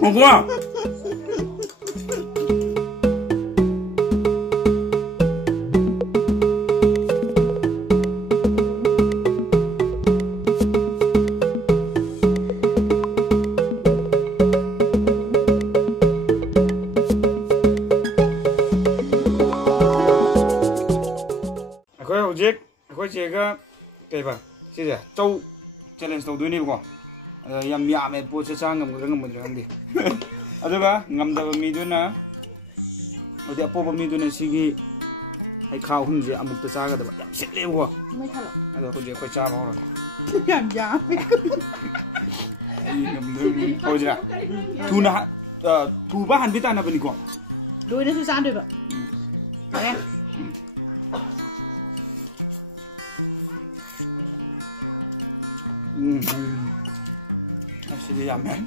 Ngon quá. Hozik 제가 대박 진짜 조 챌린지 도도니고 얌얌에 포차장 ngầm 한데 아저가 ngầm 미두나 어디 아포바 미두나 시기 heikha ahumje amukta chagadaba yam sitlebo mai khalo ado hoje khoi cha ba horo yam ja ngam hojira tuna tuba han bitana bani ko doine su san deba kare actually yum man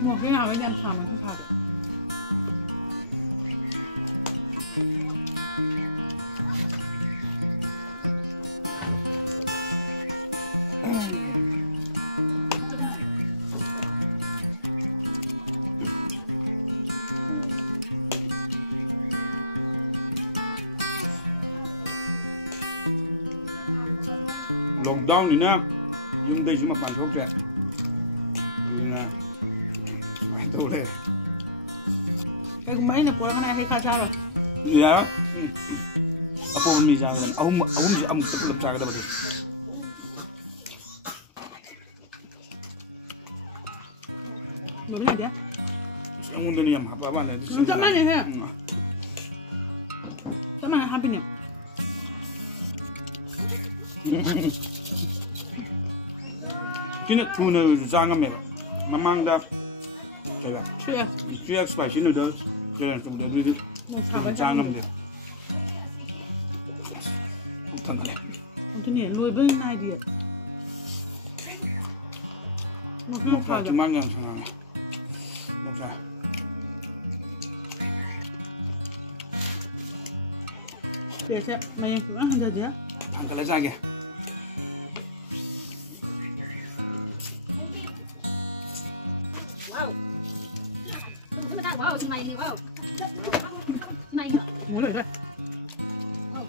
một cái nào với đem xào mà không phạt được. Lockdown thì nè, dùng đây chúng mà phản thuốc trẻ, nè, phải đâu đây, cái mấy này của cái này hay khai sao rồi? Dạ, Apobana mi sao rồi, ahum gì amukta lập sao cái đó vậy? Mấy cái này đấy? Ông muốn đi làm hấp Apobana này? Chowmein này hả? Chowmein này happy nhỉ? Kini tuna zanga me mamang da chaba 3x spicy noodles kaya tum da dulu zanga me thang kale ông này lôi bên này đi một pha chỉ mang ngang sang một pha để xem mày cũng ăn được chưa thang kale ra kìa wow, xin mày wow. Này nữa. Muốn rồi đây. Wow.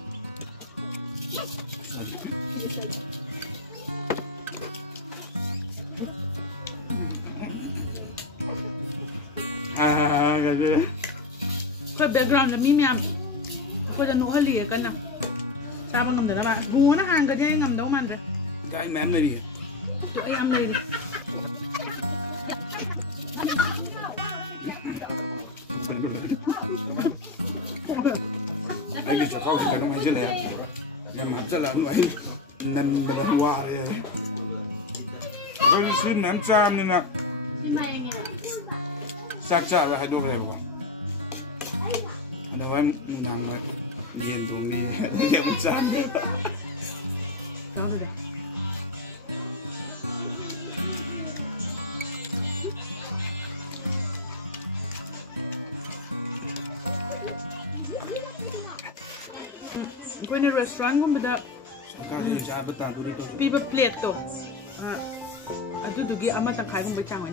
Cái cái background là mím nhầm. Tôiจะnụ hơi lìa cân nào. Sao bằng ngầm được các bạn? Gù nó hàng cái gì ngầm đâu mà rồi. Cái mém này đi. Tụi em đây đi. Anh đi chợ cao thì cái nó hay chơi lẹ, nhưng mà chơi là nó hay nằm bên hoa đấy. Cái sim ném cham nên là sắc chả là hay đồ này luôn. Anh đâu em nàng mà điền tuồng đi ném cham đi. Đó rồi. Kau ni restaurant pun beda. Pipa plate tu. Adu dugi amat tak kaya pun bercang ni.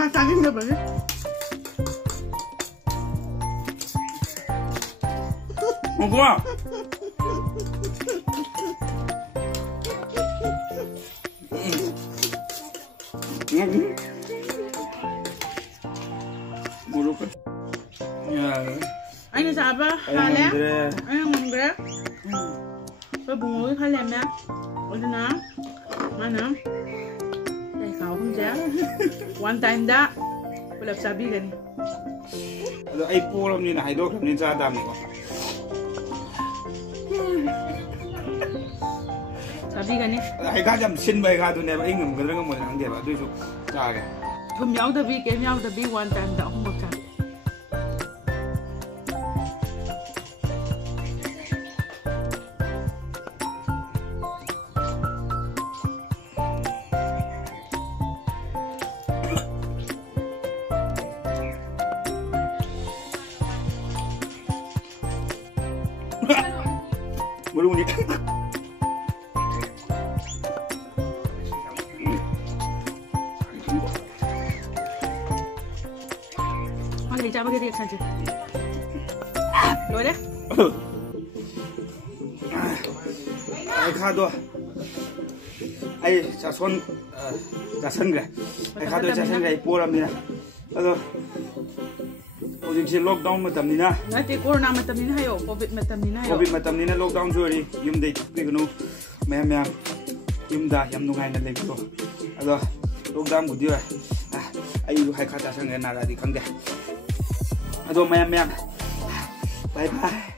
Kacangin nggak banget? Mau gua? Buruk kan? Ya. Ini siapa? Kalian? Ayam mangga. Bunga kalian ya? Udah na? Mana? Kau pun je. One time dah. Pulap sabi gani. Ado ay polam ni na haidok ni sa dami ko. Sabi gani. Heikha jam sin bai ga du ne ba ingam ga ngam mo nang de ba du su cha ga. Thum yaw da bi kem yaw da bi one time da ahum bakka. Belum ni. Mana chaba ke dia saja. Boleh? Heikha do. Ai jason ga. Heikha do jason ga polam ni na. Ado Ojik si lockdown matam ni na. Nanti corona matam ni na hayo, covid matam ni na hayo. Covid matam ni na lockdown jori yum dei pi gnu mem yum da yam nu ngai na le ko. Ado lockdown bu dia. Ai Heikha jason ga na ga di khang de. Ado mem bye bye.